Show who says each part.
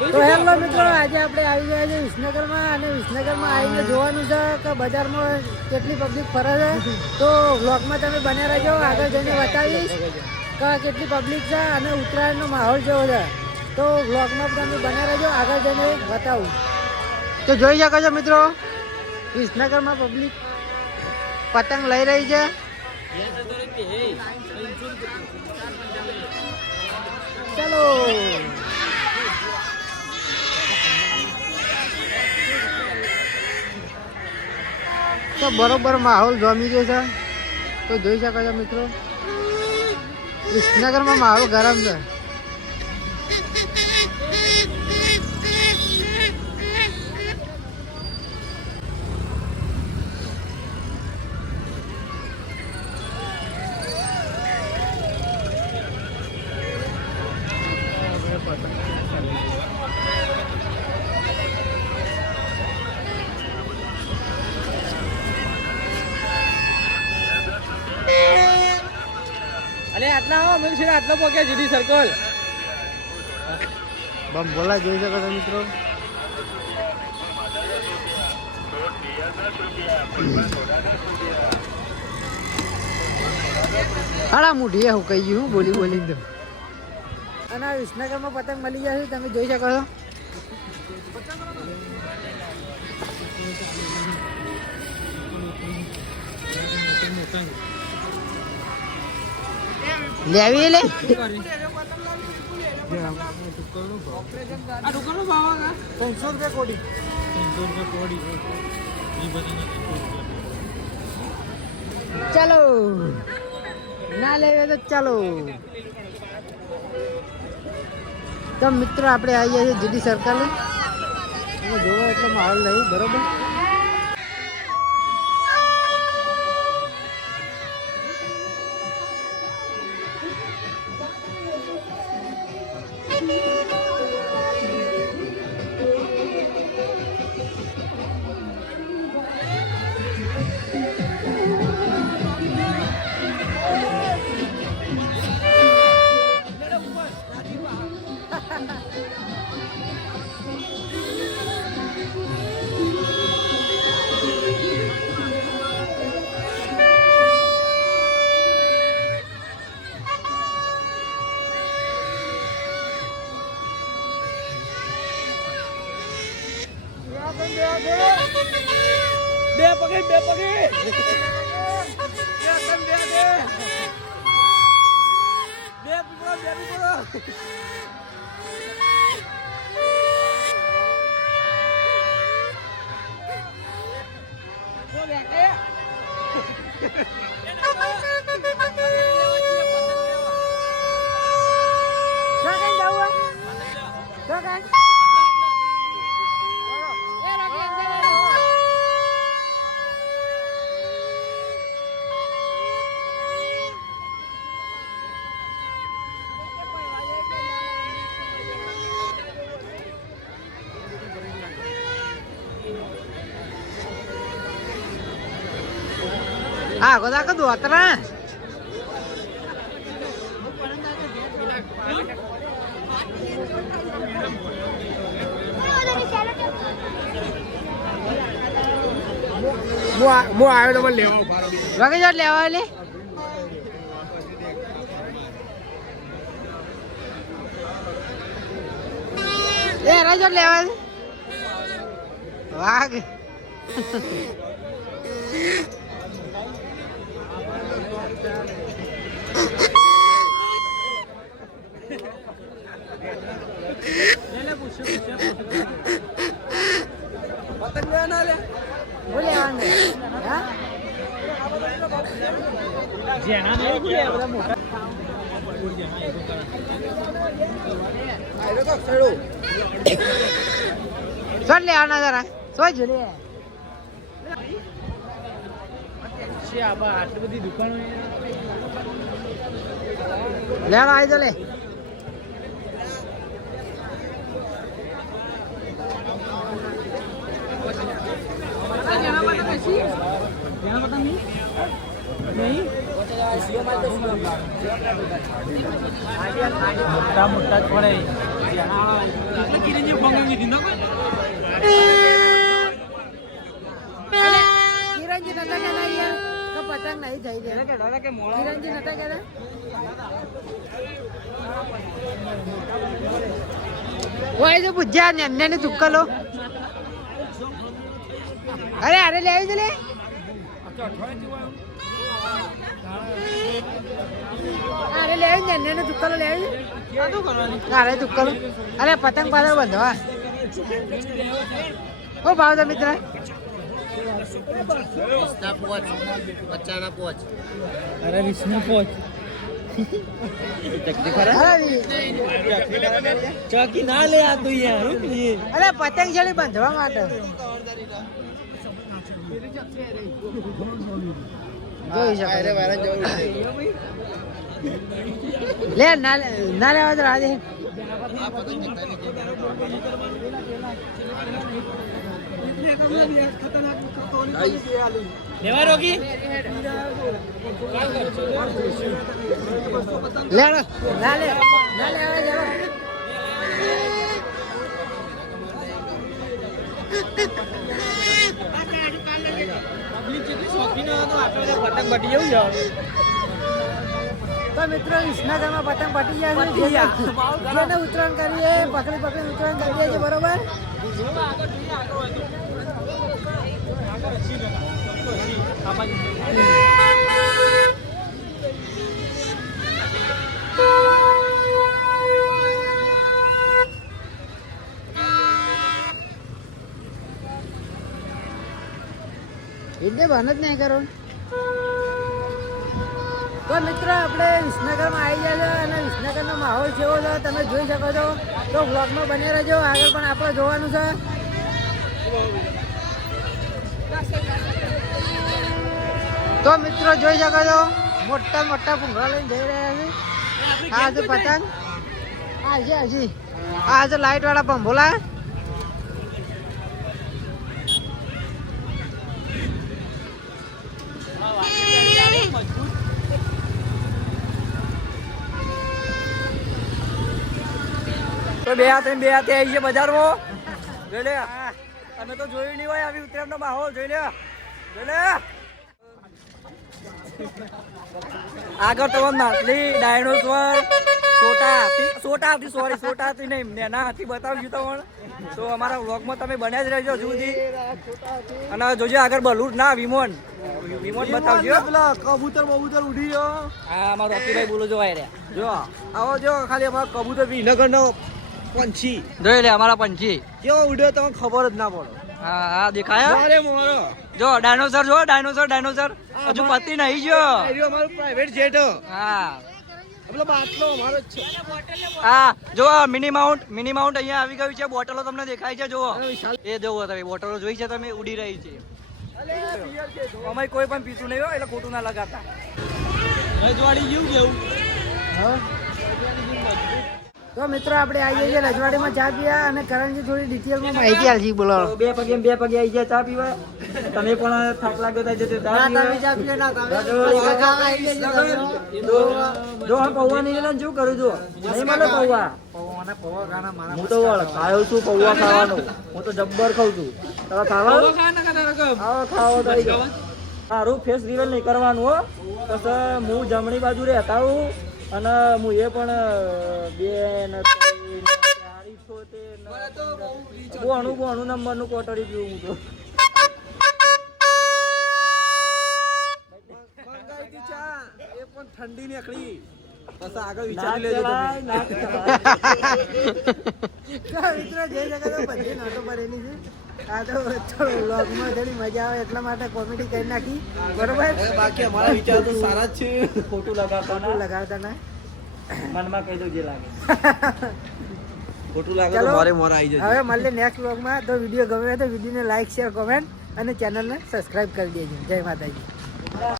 Speaker 1: Hello મિત્રો, આજે આપણે આવી ગયા છે વિસનગરમાં અને વિસનગરમાં આવીને જોવાનું છે કે બજારમાં કેટલી પબ્લિક ફરે છે. તો વ્લોગમાં તમે બને રહેજો, આગળ જઈને બતાવીશ કે કેટલી પબ્લિક છે અને ઉત્તરાયણનો માહોલ જેવો છે. તો વ્લોગમાં તમે બને રહેજો, આગળ જઈને બતાવું. તો જોઈ શકો છો મિત્રો, વિસનગરમાં પબ્લિક પતંગ લઈ રહી છે. ચલો. તો બરોબર માહોલ જમી ગયો છે. તો જોઈ શકો છો મિત્રો. વિસનગરમાં માહોલ ગરમ છે.
Speaker 2: આટલા આવો મિલશે આટલો પોકે જીડી સર્કલ
Speaker 1: બમ બોલા જોઈ શકો છો મિત્રો. હાડા મુઠી હું કહી ગયું હું બોલી બોલી તો અને આ વિસનગરમાં પતંગ મળી જશે તમે જોઈ શકો છો. લેવી લે? ત્રણસો ચાલો. ના લેવે તો ચાલો. તો મિત્રો, આપણે આવી ગયા છીએ જીડી સર્કલ જોવો એટલે માહોલ નહીં, બરોબર?
Speaker 2: બે પગે બે પગે. બે પીપળો બે પીપળો.
Speaker 1: Ah, tak kedua terang.
Speaker 2: હું આવ્યો તો લેવા ઊભા રહો.
Speaker 1: Bagi jat lewa ni. Eh,
Speaker 2: લેવાના લે
Speaker 1: mana? Ya?
Speaker 2: જેના નહીં ભૂલે બધા તો સડો
Speaker 1: લેવાનો આવી તો લે
Speaker 2: મોટા મોટા જ પડે
Speaker 1: કિરણજી નતા કહેતા યાર કે પતંગ નહીં થઈ ગયા કિરણજી નતા કહેતા? ઓય તો પૂછ્યા ને એમને તુક્કલો અરે અરે લે આવી લે. અરે લે આવી ને એને તુક્કલો લે આવી અરે તુક્કલો અરે પતંગ પાછળ બંધવા ઓ ભાવ તો મિત્ર?
Speaker 3: અરે વિષ્ણુ પોચ. ચોકી ના લે આ તો યાર
Speaker 1: અરે પતંગ છેડી બાંધવા માટે લે ના લેવા તો રાજે
Speaker 3: લેવા રોકી
Speaker 1: લે. ના લે ના લે હવે જરો.
Speaker 3: પતંગ બટી જવું યાર
Speaker 1: તો મિત્રો વિસનગરમાં પતંગ પટી ગયા છે. જેને- ઉત્તરાયણ કરીએ પકડી પકડી ઉત્તરાયણ કરીએ છીએ બરોબર એટલે ભાન જ નહીં કરો? તો મિત્રો આપણે વિસનગરમાં આવી ગયા છે અને વિસનગરનો માહોલ કેવો છે? તમે જોઈ શકો છો. તો બ્લોગમાં બની રહેજો. આગળ પણ આપણે જોવાનું છે. તો મિત્રો જોઈ શકો છો. મોટા મોટા ભૂંગળા લઈને જઈ રહ્યા છે. આ છે પતંગ. છે હજી. આ છે લાઈટ વાળા ભંભોલા
Speaker 3: તો બે હાથે બે હાથે આવી છે બજારમાં. જોઈ લે. તમે તો જોયું નહીં હોય આવી ઉત્તરાયણનો માહોલ જોઈ લે. જોઈ લે. આગળ તો માછલી ડાયનોસોર સોટા હાથી સોટા હાથી સોરી સોટા હાથી નહીં નેના હાથી બતાવ્યું તમને. તો અમારા વ્લોગમાં તમે બન્યા જ રહેજો સુધી અને જોજો આગળ બલૂટ ના વિમોન. વિમોન બતાવજો.
Speaker 4: કબૂતર બબૂતર ઉડી ગયો.
Speaker 3: હા અમારો રોકીભાઈ બોલો જો
Speaker 4: આવો જો ખાલી અમારા કબૂતર વિનગર નો પંછી.
Speaker 3: જોઈ લે અમારા પંછી.
Speaker 4: કેવો ઉડ્યો તમને ખબર જ ના પડે.
Speaker 3: હા હા દેખાયા?
Speaker 4: અરે મોરો
Speaker 3: જો ડાયનોસર જો ડાયનોસર ડાયનોસર. હજુ પતિ નહીં જો
Speaker 4: અમારું પ્રાઇવેટ જેટ
Speaker 3: હા.
Speaker 4: અમારો
Speaker 3: હા જો મિની માઉન્ટ મિની માઉન્ટ અહીંયા આવી ગયું છે બોટલો તમને દેખાય છે જુઓ. એ જુઓ તમે બોટલો જોઈ છે તમે ઉડી રહી છે. અમે કોઈ પણ પીતું નહીં હોય એટલે ખોટું ના લગાતા રજવાડી જેવું કેવું
Speaker 1: તો મિત્રો આપણે આવી જઈએ રજવાડીમાં ચા પીયા અને કરણજી થોડી ડિટેલમાં માહિતી આલજી બોલો.
Speaker 3: બે પગે બે પગે આવી જાય ચા પીવા. તમે પણ થાક લાગ્યો થાય જતો ચા પીવા.
Speaker 1: ચા ના તમે.
Speaker 3: જો હું પૌવા નહીં લેવાનું શું કરું જો? નહીં મને પૌવા.
Speaker 1: પૌવાના પૌવા ખાના મારા
Speaker 3: હું તો વળ ખાયો છું પૌવા ખાવાનું. હું તો જબ્બર ખાઉં છું. તમે ખાવા? આવો ખાવો તારી સારું ફેસ રિવેલ નહીં કરવાનું હો. તો હું જમણી બાજુ રહેતા હું અને હું એ પણ બે બોણું બોણું નંબરનું કોટરી પીવું હું તો
Speaker 4: એ પણ ઠંડી નીકળી બસ આગળ
Speaker 3: ના
Speaker 4: વિચારી લેજો તમે.
Speaker 3: ના ચલાય.
Speaker 1: તો મિત્રો જે જગ્યાએ બધી નોટો ભરેલી છે. આ તો થોડું વ્લોગમાં થોડી મજા આવે એટલા માટે કોમેડી કરી નાખી. બરોબર?
Speaker 4: બાકી અમારા વિચાર તો સારા જ છે.
Speaker 3: ખોટું લગાવતા
Speaker 1: ખોટું લગાવતા ના.
Speaker 3: મનમાં કહી દઉં જે લાગે.
Speaker 4: ખોટું લાગે તો મારે મોર આવી જશે.
Speaker 1: હવે મળીએ નેક્સ્ટ વ્લોગમાં તો વીડિયો ગમે તો વિડીયોને લાઈક શેર કોમેન્ટ અને ચેનલને સબસ્ક્રાઇબ કરી દેજો. જય માતાજી.